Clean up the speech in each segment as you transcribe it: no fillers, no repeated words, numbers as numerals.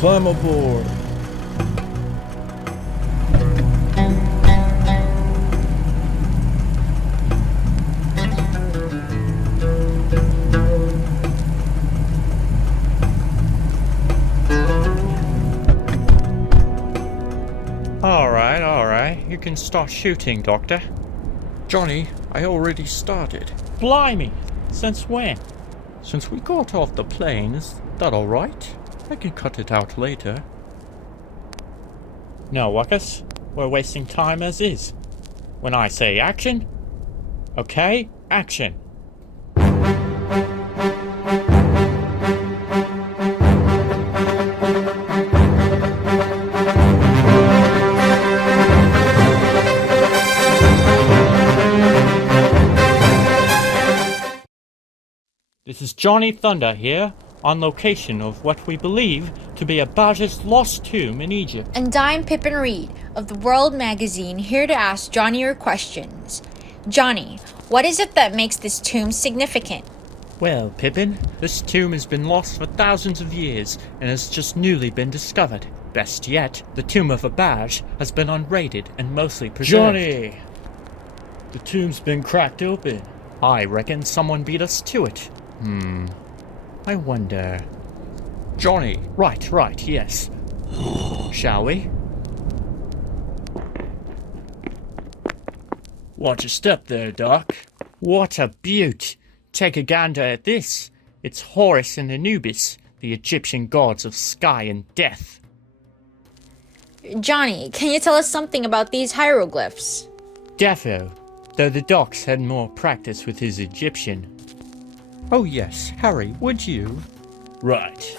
Climb aboard. Alright, you can start shooting, Doctor. Johnny, I already started. Blimey! Since when? Since we got off the plane, is that alright? I can cut it out later. No, Wuckus. We're wasting time as is. When I say action... Okay, action. This is Johnny Thunder here, on location of what we believe to be Abaj's lost tomb in Egypt. And I'm Pippin Reed of the World Magazine, here to ask Johnny your questions. Johnny, what is it that makes this tomb significant? Well, Pippin, this tomb has been lost for thousands of years and has just newly been discovered. Best yet, the tomb of Abaj has been unraided and mostly preserved. Johnny! The tomb's been cracked open. I reckon someone beat us to it. I wonder... Johnny! Right, yes. Shall we? Watch your step there, Doc. What a beaut! Take a gander at this. It's Horus and Anubis, the Egyptian gods of sky and death. Johnny, can you tell us something about these hieroglyphs? Defo, though the doc's had more practice with his Egyptian. Oh yes, Harry, would you? Right.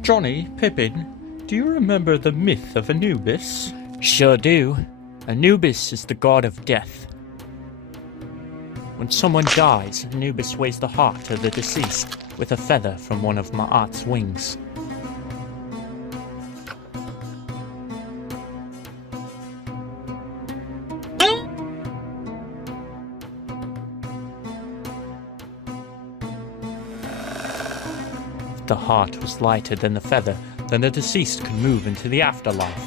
Johnny, Pippin, do you remember the myth of Anubis? Sure do. Anubis is the god of death. When someone dies, Anubis weighs the heart of the deceased with a feather from one of Ma'at's wings. If the heart was lighter than the feather, then the deceased could move into the afterlife.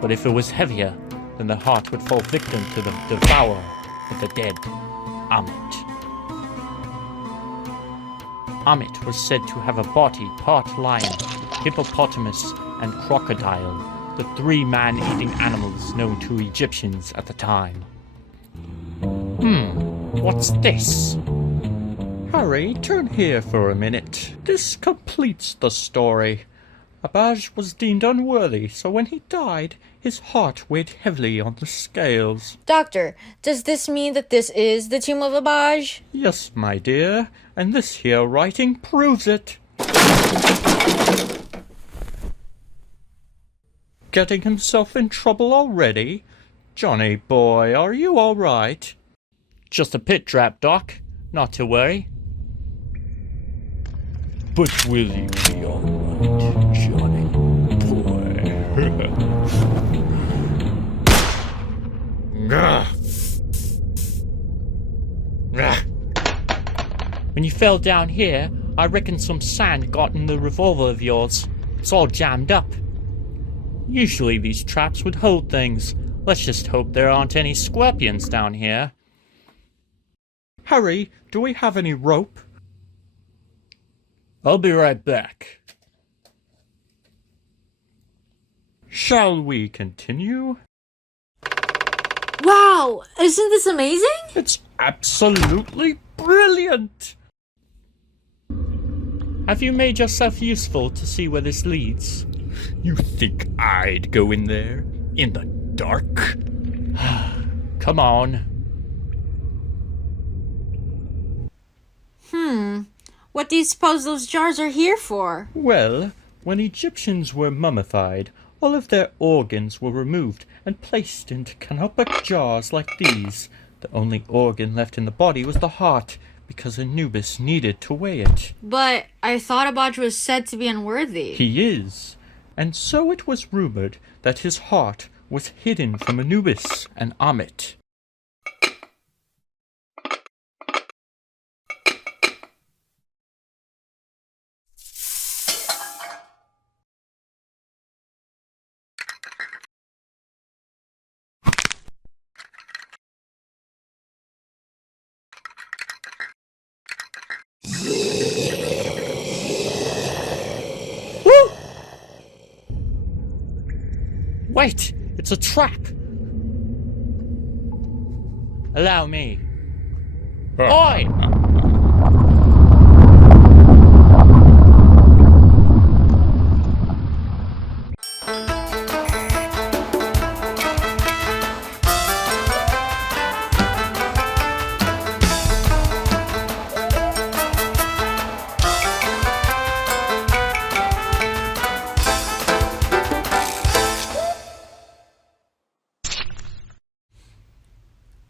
But if it was heavier, then the heart would fall victim to the devourer of the dead, Amit. Amit was said to have a body part lion, hippopotamus, and crocodile, the three man-eating animals known to Egyptians at the time. What's this? Harry, turn here for a minute. This completes the story. Abaj was deemed unworthy, so when he died, his heart weighed heavily on the scales. Doctor, does this mean that this is the tomb of Abaj? Yes, my dear, and this here writing proves it. Getting himself in trouble already? Johnny boy, are you all right? Just a pit trap, Doc. Not to worry. But will you be all right, Johnny boy? When you fell down here, I reckon some sand got in the revolver of yours. It's all jammed up. Usually these traps would hold things. Let's just hope there aren't any scorpions down here. Harry, do we have any rope? I'll be right back. Shall we continue? Wow, isn't this amazing? It's absolutely brilliant! Have you made yourself useful to see where this leads? You think I'd go in there? In the dark? Come on. What do you suppose those jars are here for? Well, when Egyptians were mummified, all of their organs were removed and placed into canopic jars like these. The only organ left in the body was the heart, because Anubis needed to weigh it. But I thought Abaj was said to be unworthy. He is. And so it was rumored that his heart was hidden from Anubis and Amit. Wait! It's a trap! Allow me. Oi!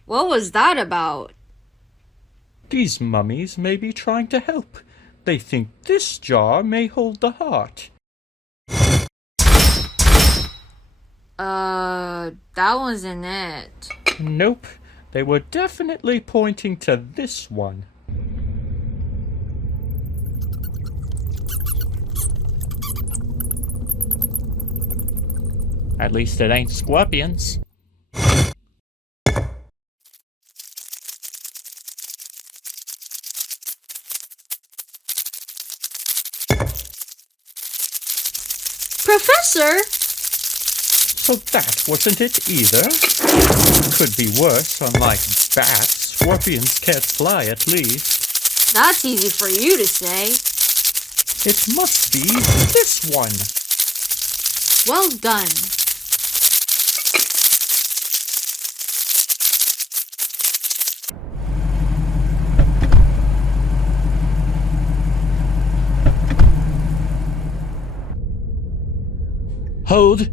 What was that about? These mummies may be trying to help. They think this jar may hold the heart. That wasn't it. Nope, they were definitely pointing to this one. At least it ain't scorpions. Professor? So that wasn't it either. Could be worse, unlike bats. Scorpions can't fly at least. That's easy for you to say. It must be this one. Well done. Hold.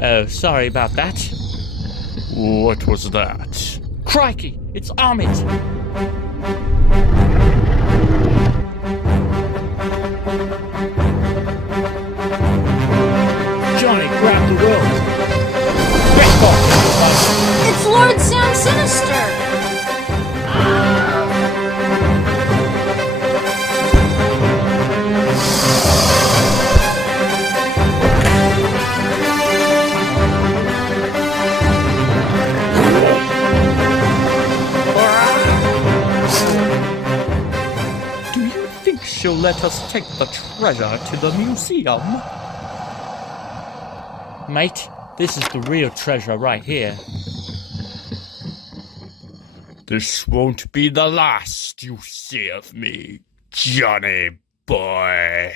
Oh, sorry about that. What was that? Crikey, it's Ahmed. Johnny, grab the rope. Back off. It's Lord Sam Sinister! Do you think she'll let us take the treasure to the museum? Mate, this is the real treasure right here. This won't be the last you see of me, Johnny boy.